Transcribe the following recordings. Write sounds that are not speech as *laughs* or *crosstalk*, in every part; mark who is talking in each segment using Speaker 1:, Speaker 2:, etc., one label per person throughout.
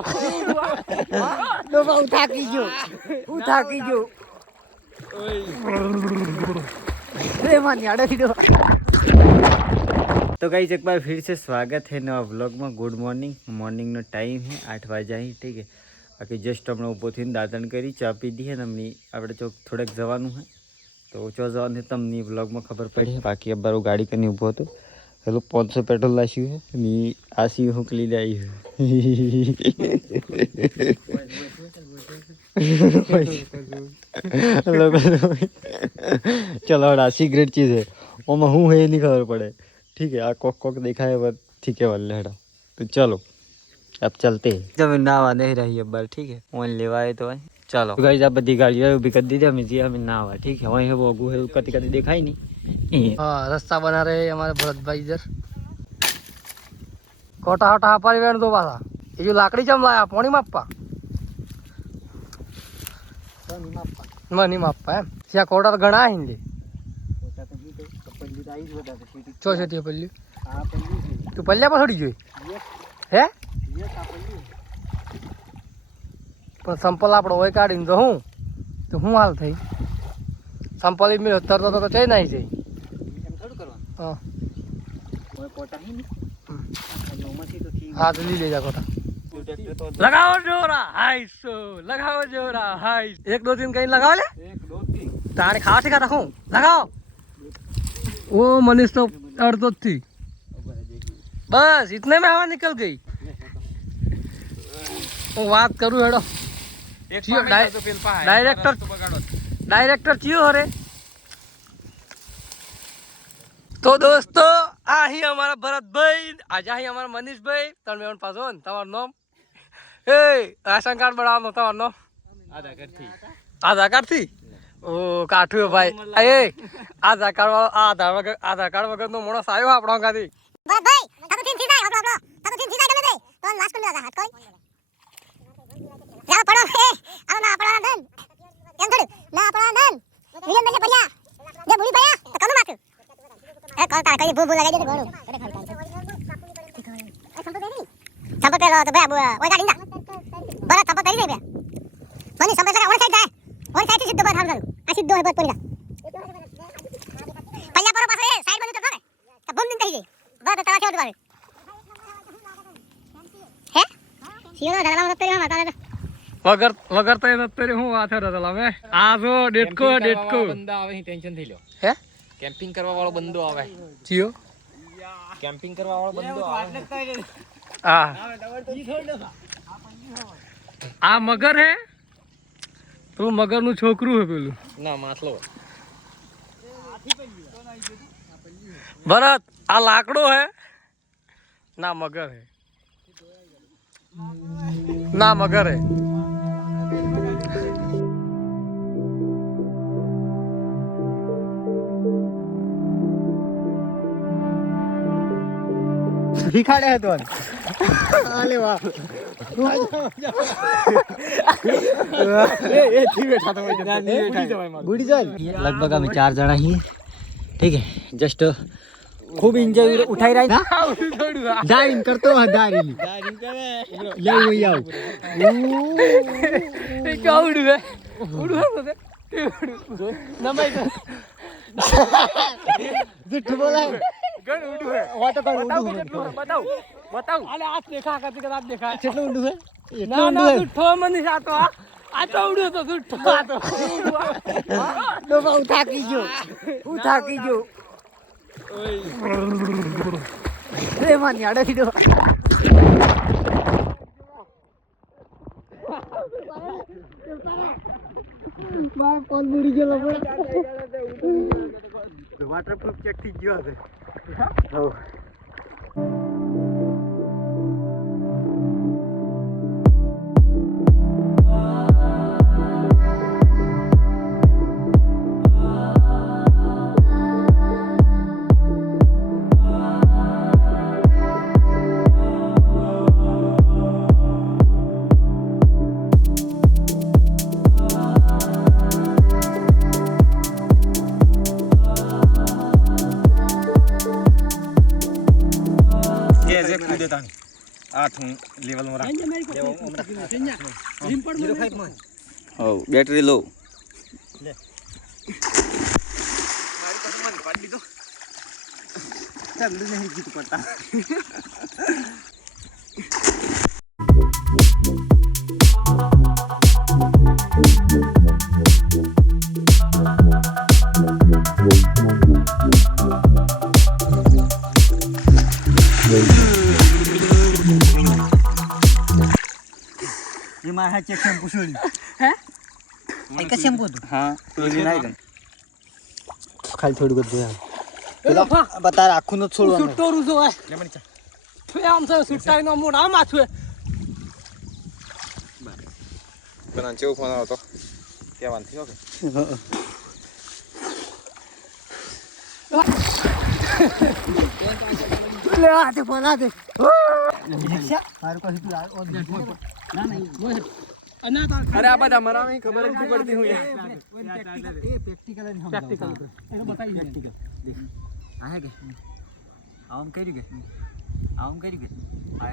Speaker 1: *laughs* ડોબા હું થાકી ગયો હું થાકી ગયો रे मान यार तो गाइज एक बार फिर से स्वागत है नवा व्लॉग में गुड મોર્નિંગ મોર્નિંગનો ટાઈમ છે આઠ વાગ્યા છે ઠીક છે બાકી જસ્ટ હમણાં ઊભો થઈને દાંતણ કરી ચા પીધી છે ને હમણાં આપણે ચોક થોડેક જવાનું છે તો ચો જવાનું છે તમને વ્લોગમાં ખબર પડી બાકી અબ્બાર હું ગાડી કરીને ઊભો હતો પેલું પાંચસો પેટ્રોલ લાવ્યું છે ને આ સી હું લઈને આવ્યું चलो और आ सिगरेट चीज़ है ओमा हूँ है नहीं खबर पड़े ठीक है आ कोक कोक दिखाए बस ठीक है वाले हटा तो चलो अब चलते हैं जब नावा नहीं रही अब बार ठीक है वहीं लेवा आए तो वहीं चलो तो गाइस आप बदी गाड़ियाँ भी कर दीजिए हमें जी हमें नावा ठीक है वहीं है वो अगू है कति कति दिखाई नहीं ये।
Speaker 2: हाँ रास्ता बना रहे हैं हमारे भरत भाई इधर कोटा हटा पारी वेण दो पासा ये जो लाकड़ी चम लाया पोणी मापा मनी मापा है सिया कोटा तो घना है हिंदी ચો છે તે પલ્લી તું પલ્લ્યા પર છોડી જોઈ હે પણ સંપલ આપણો હોય કાઢીને તો હું તો હું હાલ થઈ સંપલ મેં તરતો તો ચઈ નાઈ જઈ હા હા તો લઈ લેજા કોટા लगाओ जोरा हाय सो लगाओ जोरा हाय एक दो तीन कहीं लगाओ ले तारे खावा सिखा रखूं लगाओ वो मनीष तो अड़तो थी बस इतने में हवा निकल गई હું વાત કરું હેડો ચિયો ડાયરેક્ટર ડાયરેક્ટર ચિયો હરે તો દોસ્તો આ અહીં અમારા ભરતભાઈ આજે અહીં અમારા મનીષભાઈ. તમે મેવન પાછો ને તમારું નામ? એ રાશન કાર્ડ બનાવવાનો તમારું નામ? આધાર કાર્ડથી. ઓ કાઠું ભાઈ. એ આધાર કાર્ડ વાળો આધાર વગર આધાર કાર્ડ વગર નો મોણસ આવ્યો આપણો
Speaker 3: આ ના પડો ધન. એમ થોડું? ના પડો ધન. વિલન બેલે પડ્યા જે બુડી પડ્યા તો કનો માક એ કોલ તાર કઈ ભૂ ભૂ લગાઈ દે ગોળું અરે ખાઈ ખાઈ એ સંપો દેની સંપો પેલો તો બે ઓય ગાડી ના બરા સંપો કરી દે બે મને સંપો સગા ઓણ સાઈડ જાય ઓણ સાઈડથી સીધો બાદ હાલ કરું આ સીધો હે બસ પડી જા પલ્લા પરો પાસે સાઈડ બાજુ તો કરે તો બમ દિન થઈ જાય બસ તારા કેવું દવારે હે સિયો ના ધરલા મત પેરી માતા ને
Speaker 2: વગર વગર તો એને અત્યારે હું હાથે રતલા મે આ જો ડેટકો ડેટકો
Speaker 4: બંદા આવે અહીં ટેન્શન થઈ લ્યો
Speaker 2: હે
Speaker 4: કેમ્પિંગ કરવા વાળો બંદો આવે.
Speaker 2: થયો?
Speaker 4: કેમ્પિંગ કરવા વાળો બંદો આવે.
Speaker 2: આ આ મગર હે? તો મગરનું છોકરું હે પેલું.
Speaker 4: ના માથલો
Speaker 2: ભરત આ લાકડો હે? ના મગર હે. ના મગર હે.
Speaker 1: दिखाड़े है तो अरे वाह गुड़ी चल लगभग हम चार जना ही ठीक है जस्ट खूब एंजॉय उठाई रही ना दारिन करतो हा दारिन ले वही आओ
Speaker 2: એ કેવડું હે ઉડું હે બધે કેવડું નમાઈ *laughs*
Speaker 1: झूठ बोला है
Speaker 2: કેણ ઉડું હે.
Speaker 1: વાટે
Speaker 2: પર
Speaker 1: ઉડું
Speaker 2: કેટલું બતાવ બતાવ. આલે આ દેખા કરતી કે આ દેખા.
Speaker 1: કેટલું ઉડું હે?
Speaker 2: ના ના
Speaker 1: ઉઠો
Speaker 2: મની સાતો આ આ તો ઉડ્યો તો ઉઠો આ તો
Speaker 1: ડોબા ઉઠાકી ગયો. ઉઠાકી ગયો. ઓય રે માની આડે દીધો મારો કોલ ચેક થઈ ગયો હવે. Huh? Oh. હશે હવ
Speaker 4: પાછું લેવલમાં
Speaker 1: હવ બેટરી લો. એ મારા હાથે શેમ્પુ છોડ્યું
Speaker 2: હે?
Speaker 1: એક શેમ્પુ હતું હા તો લઈને આવી ખાલી થોડું બધું યાર પેલા બતાર આખું નો છોડવાનું.
Speaker 2: સુટ્ટો રૂસો હોય આમ છે સુટ્ટાઈ નો મોઢ આછું
Speaker 4: પણ ચેવો ફોન આવતો. કહેવાનું થયો કે
Speaker 2: લે આ તે ફોન આ તે
Speaker 1: મારું પાસે તું આ- ઓ
Speaker 2: અના તા
Speaker 4: અરે આ બધા મરાવે ખબર જ નહીં પડતી હું યાર
Speaker 1: એ પ્રેક્ટિકલ જ સમજાવું.
Speaker 2: પ્રેક્ટિકલ એને બતાવી દે
Speaker 1: આ હે કે આમ કર્યું કે આમ કર્યું કે આ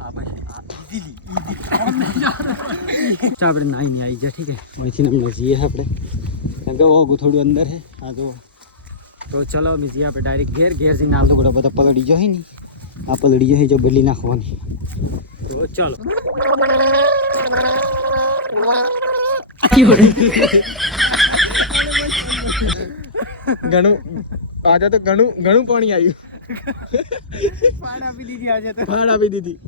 Speaker 1: આ પછી આ easily, easy. ચાલ આપણે નાઈ નહીં આવી ગયા ઠીક હે અહીંથી અમને જઈએ આપણે કારણ કે ઓગું થોડું અંદર હે આ જો તો ચલો અમે જઈએ આપણે ડાયરેક્ટ ઘેર ઘેર જઈને આ લોકો બધા પલળી જાય ને આ પલળી જાય જો બદલી નાખવાની તો ચાલો.
Speaker 4: ઘણું આજે તો ઘણું ઘણું પાણી આવ્યું.
Speaker 1: પાડ આપી દીધી આજે તો.
Speaker 4: ફાડ આપી દીધી.